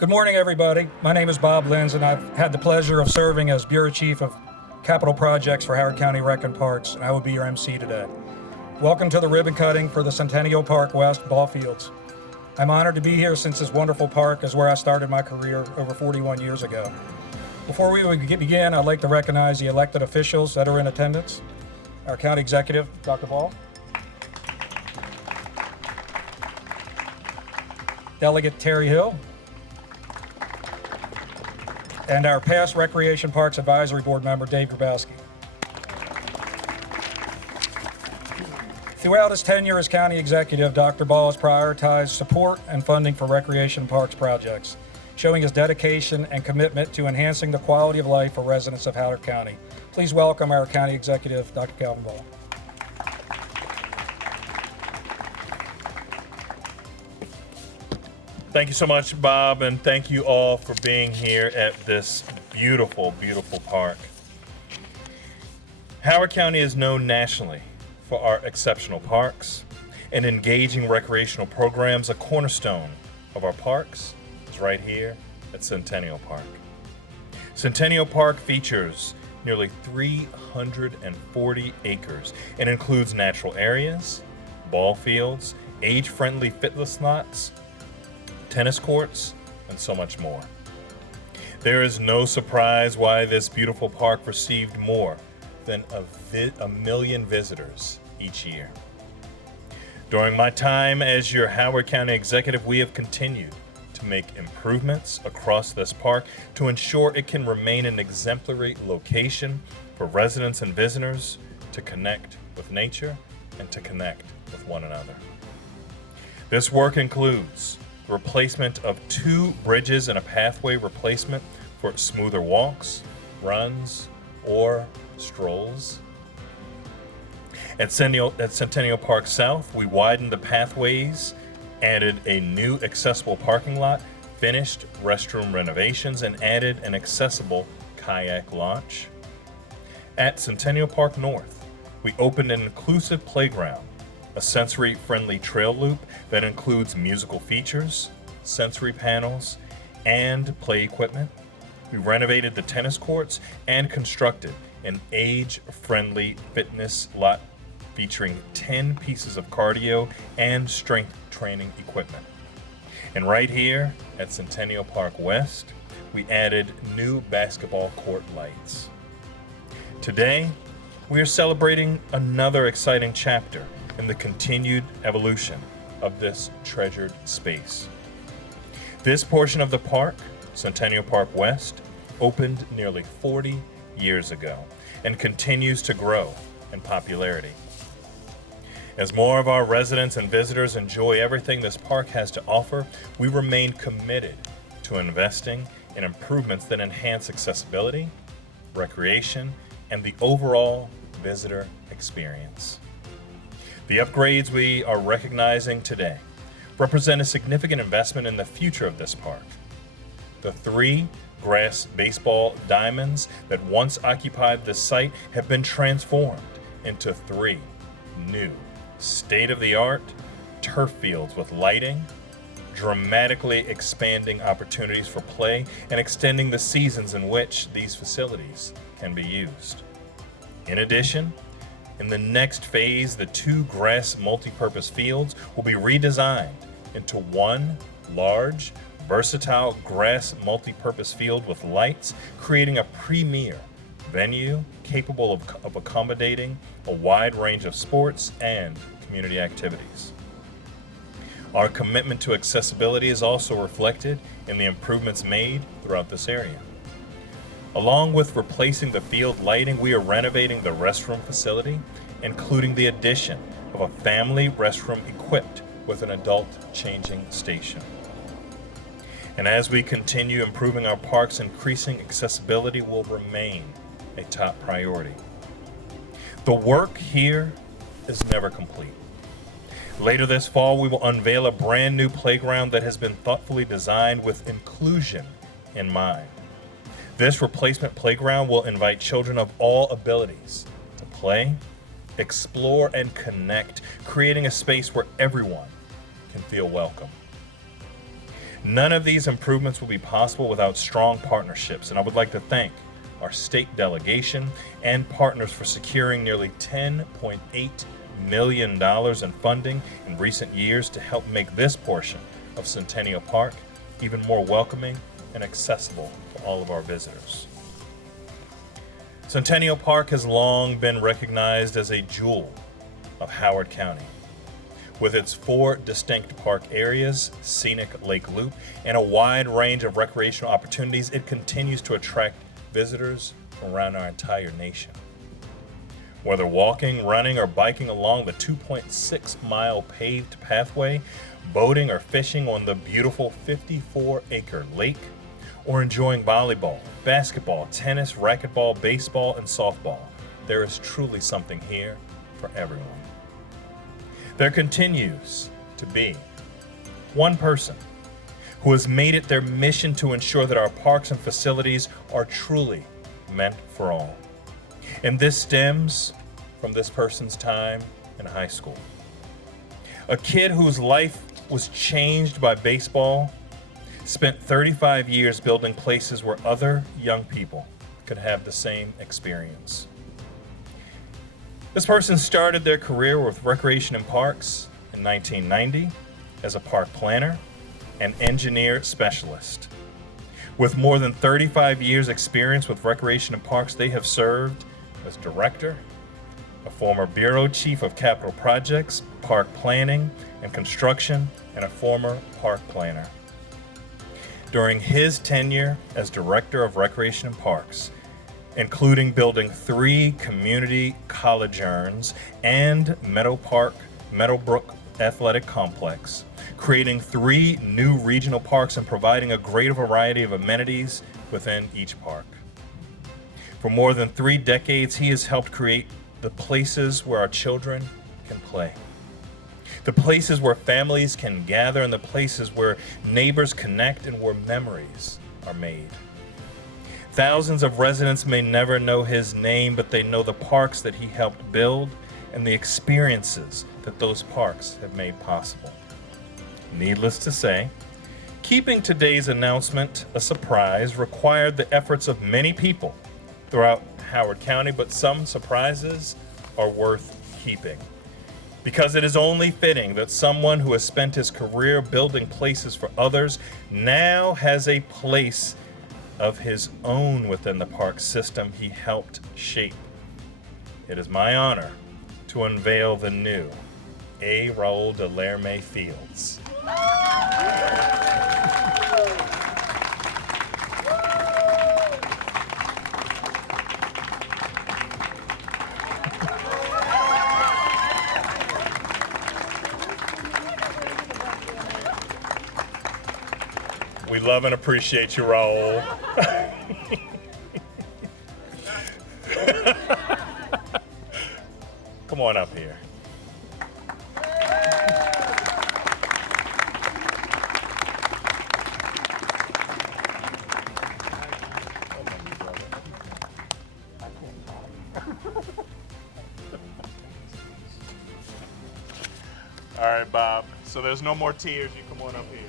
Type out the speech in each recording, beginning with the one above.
Good morning, everybody. My name is Bob Linz, and I've had the pleasure of serving as Bureau Chief of Capital Projects for Howard County Rec and Parks, and I will be your MC today. Welcome to the ribbon cutting for the Centennial Park West ball fields. I'm honored to be here since this wonderful park is where I started my career over 41 years ago. Before we begin, I'd like to recognize the elected officials that are in attendance. Our County Executive, Dr. Ball. Delegate Terry Hill. And our past Recreation Parks Advisory Board member, Dave Grabowski. Throughout his tenure as county executive, Dr. Ball has prioritized support and funding for recreation parks projects, showing his dedication and commitment to enhancing the quality of life for residents of Howard County. Please welcome our county executive, Dr. Calvin Ball. Thank you so much, Bob, and thank you all for being here at this beautiful, beautiful park. Howard County is known nationally for our exceptional parks and engaging recreational programs. A cornerstone of our parks is right here at Centennial Park. Centennial Park features nearly 340 acres and includes natural areas, ball fields, age-friendly fitness lots, tennis courts, and so much more. There is no surprise why this beautiful park received more than a million visitors each year. During my time as your Howard County Executive, we have continued to make improvements across this park to ensure it can remain an exemplary location for residents and visitors to connect with nature and to connect with one another. This work includes replacement of 2 bridges and a pathway replacement for smoother walks, runs, or strolls. At Centennial Park South, we widened the pathways, added a new accessible parking lot, finished restroom renovations, and added an accessible kayak launch. At Centennial Park North, we opened an inclusive playground, a sensory-friendly trail loop that includes musical features, sensory panels, and play equipment. We renovated the tennis courts and constructed an age-friendly fitness lot featuring 10 pieces of cardio and strength training equipment. And right here at Centennial Park West, we added new basketball court lights. Today, we are celebrating another exciting chapter in the continued evolution of this treasured space. This portion of the park, Centennial Park West, opened nearly 40 years ago and continues to grow in popularity. As more of our residents and visitors enjoy everything this park has to offer, we remain committed to investing in improvements that enhance accessibility, recreation, and the overall visitor experience. The upgrades we are recognizing today represent a significant investment in the future of this park. The 3 grass baseball diamonds that once occupied this site have been transformed into 3 new state-of-the-art turf fields with lighting, dramatically expanding opportunities for play and extending the seasons in which these facilities can be used. In addition, in the next phase, the 2 grass multipurpose fields will be redesigned into 1 large, versatile grass multipurpose field with lights, creating a premier venue capable of accommodating a wide range of sports and community activities. Our commitment to accessibility is also reflected in the improvements made throughout this area. Along with replacing the field lighting, we are renovating the restroom facility, including the addition of a family restroom equipped with an adult changing station. And as we continue improving our parks, increasing accessibility will remain a top priority. The work here is never complete. Later this fall, we will unveil a brand new playground that has been thoughtfully designed with inclusion in mind. This replacement playground will invite children of all abilities to play, explore, and connect, creating a space where everyone can feel welcome. None of these improvements will be possible without strong partnerships, and I would like to thank our state delegation and partners for securing nearly $10.8 million in funding in recent years to help make this portion of Centennial Park even more welcoming and accessible to all of our visitors. Centennial Park has long been recognized as a jewel of Howard County. With its 4 distinct park areas, scenic Lake Loop, and a wide range of recreational opportunities, it continues to attract visitors from around our entire nation. Whether walking, running, or biking along the 2.6-mile paved pathway, boating or fishing on the beautiful 54-acre lake, or enjoying volleyball, basketball, tennis, racquetball, baseball, and softball, there is truly something here for everyone. There continues to be one person who has made it their mission to ensure that our parks and facilities are truly meant for all. And this stems from this person's time in high school. A kid whose life was changed by baseball spent 35 years building places where other young people could have the same experience. This person started their career with Recreation and Parks in 1990 as a park planner and engineer specialist. With more than 35 years experience with Recreation and Parks, they have served as director, a former bureau chief of capital projects, park planning and construction, and a former park planner. During his tenure as director of Recreation and Parks, including building 3 community college urns and Meadowbrook Athletic Complex, creating 3 new regional parks and providing a great variety of amenities within each park. For more than 3 decades, he has helped create the places where our children can play, the places where families can gather, and the places where neighbors connect and where memories are made. Thousands of residents may never know his name, but they know the parks that he helped build and the experiences that those parks have made possible. Needless to say, keeping today's announcement a surprise required the efforts of many people throughout Howard County, but some surprises are worth keeping, because it is only fitting that someone who has spent his career building places for others now has a place of his own within the park system he helped shape. It is my honor to unveil the new Raul Delerme Fields. We love and appreciate you, Raul. Come on up here. All right, Bob. So there's no more tears. You come on up here.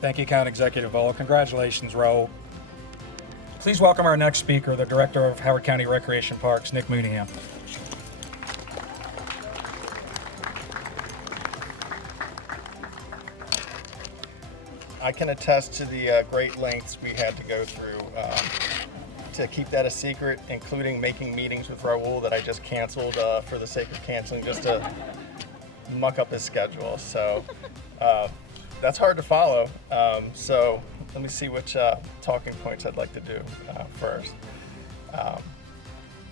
Thank you, County Executive Vol. Congratulations, Raul. Please welcome our next speaker, the Director of Howard County Recreation Parks, Nick Mooneyham. I can attest to the great lengths we had to go through to keep that a secret, including making meetings with Raul that I just canceled for the sake of canceling, just to muck up his schedule. So that's hard to follow. So let me see which talking points I'd like to do first.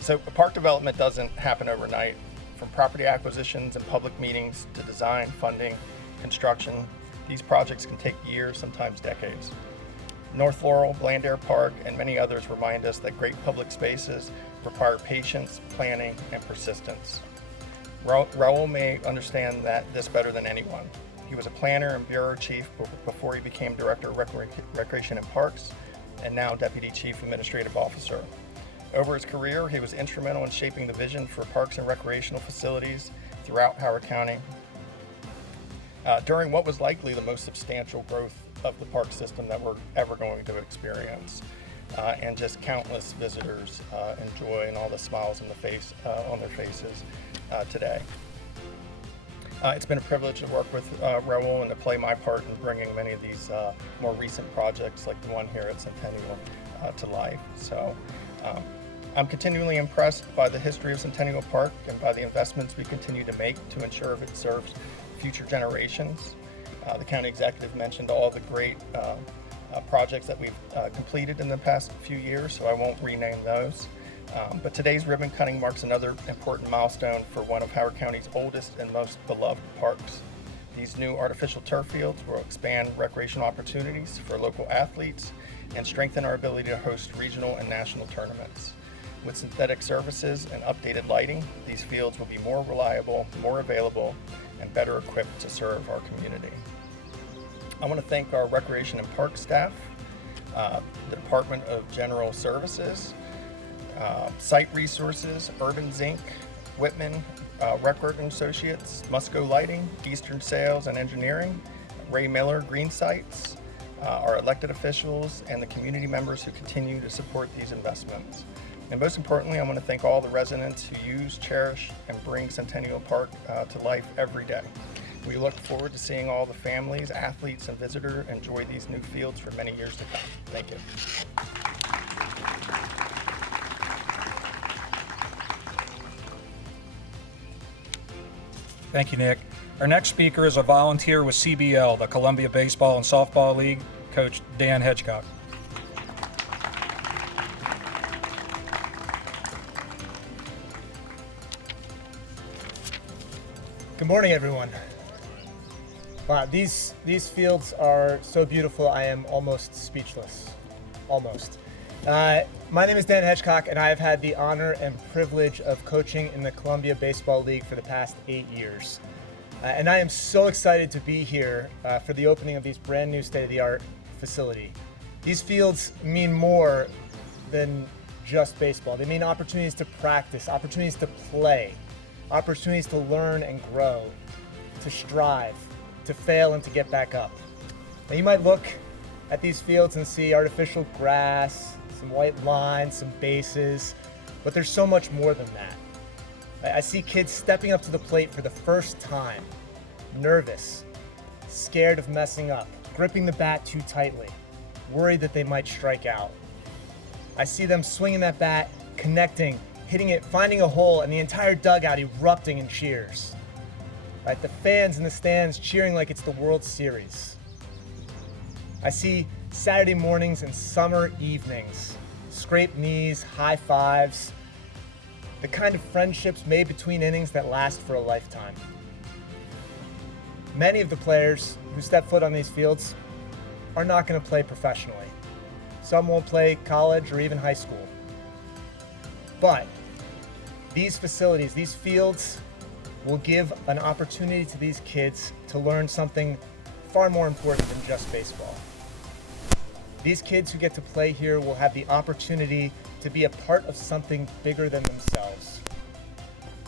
So park development doesn't happen overnight. From property acquisitions and public meetings to design, funding, construction, these projects can take years, sometimes decades. North Laurel, Blandair Park, and many others remind us that great public spaces require patience, planning, and persistence. Raul may understand this better than anyone. He was a planner and bureau chief before he became director of Recreation and Parks, and now deputy chief administrative officer. Over his career, he was instrumental in shaping the vision for parks and recreational facilities throughout Howard County during what was likely the most substantial growth of the park system that we're ever going to experience. And just countless visitors enjoy and all the smiles on their faces today. It's been a privilege to work with Raul and to play my part in bringing many of these more recent projects like the one here at Centennial to life. So I'm continually impressed by the history of Centennial Park and by the investments we continue to make to ensure it serves future generations. The county executive mentioned all the great projects that we've completed in the past few years, so I won't rename those. But today's ribbon cutting marks another important milestone for one of Howard County's oldest and most beloved parks. These new artificial turf fields will expand recreational opportunities for local athletes and strengthen our ability to host regional and national tournaments. With synthetic surfaces and updated lighting, these fields will be more reliable, more available, and better equipped to serve our community. I want to thank our Recreation and Park staff, the Department of General Services, Site Resources, Urban Zinc, Whitman, Record and Associates, Musco Lighting, Eastern Sales and Engineering, Ray Miller, Green Sites, our elected officials, and the community members who continue to support these investments. And most importantly, I want to thank all the residents who use, cherish, and bring Centennial Park to life every day. We look forward to seeing all the families, athletes, and visitors enjoy these new fields for many years to come. Thank you. Thank you, Nick. Our next speaker is a volunteer with CBL, the Columbia Baseball and Softball League, Coach Dan Hedgecock. Good morning, everyone. Wow, these fields are so beautiful, I am almost speechless. Almost. My name is Dan Hedgecock, and I have had the honor and privilege of coaching in the Columbia Baseball League for the past 8 years. And I am so excited to be here for the opening of these brand new state-of-the-art facility. These fields mean more than just baseball. They mean opportunities to practice, opportunities to play, opportunities to learn and grow, to strive, to fail, and to get back up. Now, you might look at these fields and see artificial grass, some white lines, some bases, but there's so much more than that. I see kids stepping up to the plate for the first time, nervous, scared of messing up, gripping the bat too tightly, worried that they might strike out. I see them swinging that bat, connecting, hitting it, finding a hole, and the entire dugout erupting in cheers. Right, the fans in the stands cheering like it's the World Series. I see Saturday mornings and summer evenings, scraped knees, high fives, the kind of friendships made between innings that last for a lifetime. Many of the players who step foot on these fields are not going to play professionally. Some won't play college or even high school. But these facilities, these fields, will give an opportunity to these kids to learn something far more important than just baseball. These kids who get to play here will have the opportunity to be a part of something bigger than themselves.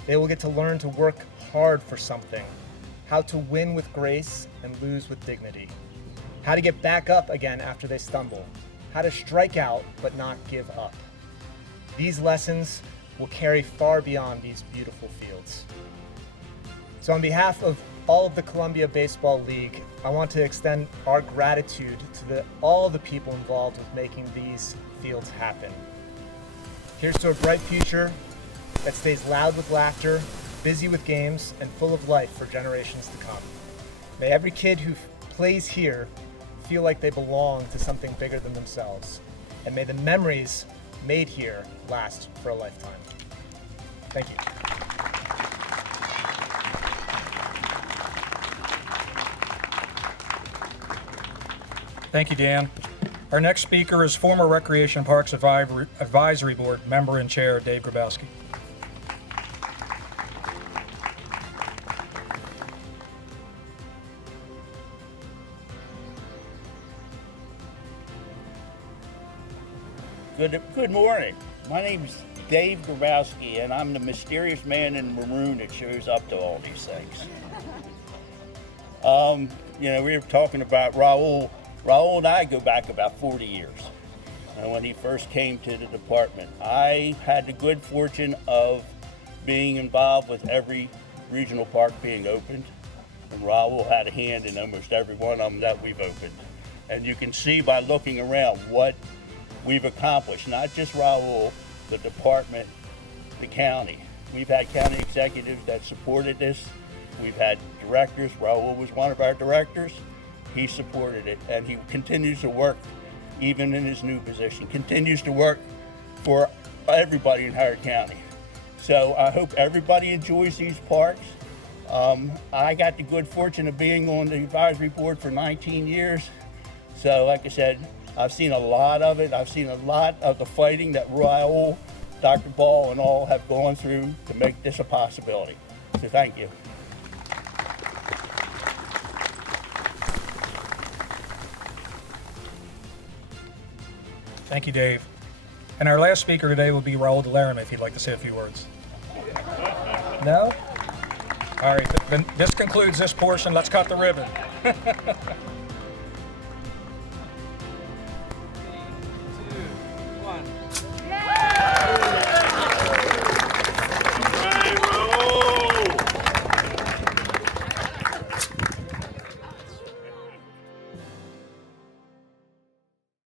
They will get to learn to work hard for something, how to win with grace and lose with dignity, how to get back up again after they stumble, how to strike out but not give up. These lessons will carry far beyond these beautiful fields. So on behalf of all of the Columbia Baseball League, I want to extend our gratitude to all the people involved with making these fields happen. Here's to a bright future that stays loud with laughter, busy with games, and full of life for generations to come. May every kid who plays here feel like they belong to something bigger than themselves. And may the memories made here last for a lifetime. Thank you. Thank you, Dan. Our next speaker is former Recreation Parks Advisory Board member and chair, Dave Grabowski. Good morning. My name's Dave Grabowski, and I'm the mysterious man in maroon that shows up to all these things. We were talking about Raul. Raul and I go back about 40 years. And when he first came to the department, I had the good fortune of being involved with every regional park being opened. And Raul had a hand in almost every one of them that we've opened. And you can see by looking around what we've accomplished, not just Raul, the department, the county. We've had county executives that supported this. We've had directors. Raul was one of our directors. He supported it, and he continues to work, even in his new position, continues to work for everybody in Howard County. So I hope everybody enjoys these parks. I got the good fortune of being on the advisory board for 19 years. So like I said, I've seen a lot of it. I've seen a lot of the fighting that Raul, Dr. Ball, and all have gone through to make this a possibility. So thank you. Thank you, Dave. And our last speaker today will be Raul Delerme, if he'd like to say a few words. No? All right, then this concludes this portion. Let's cut the ribbon.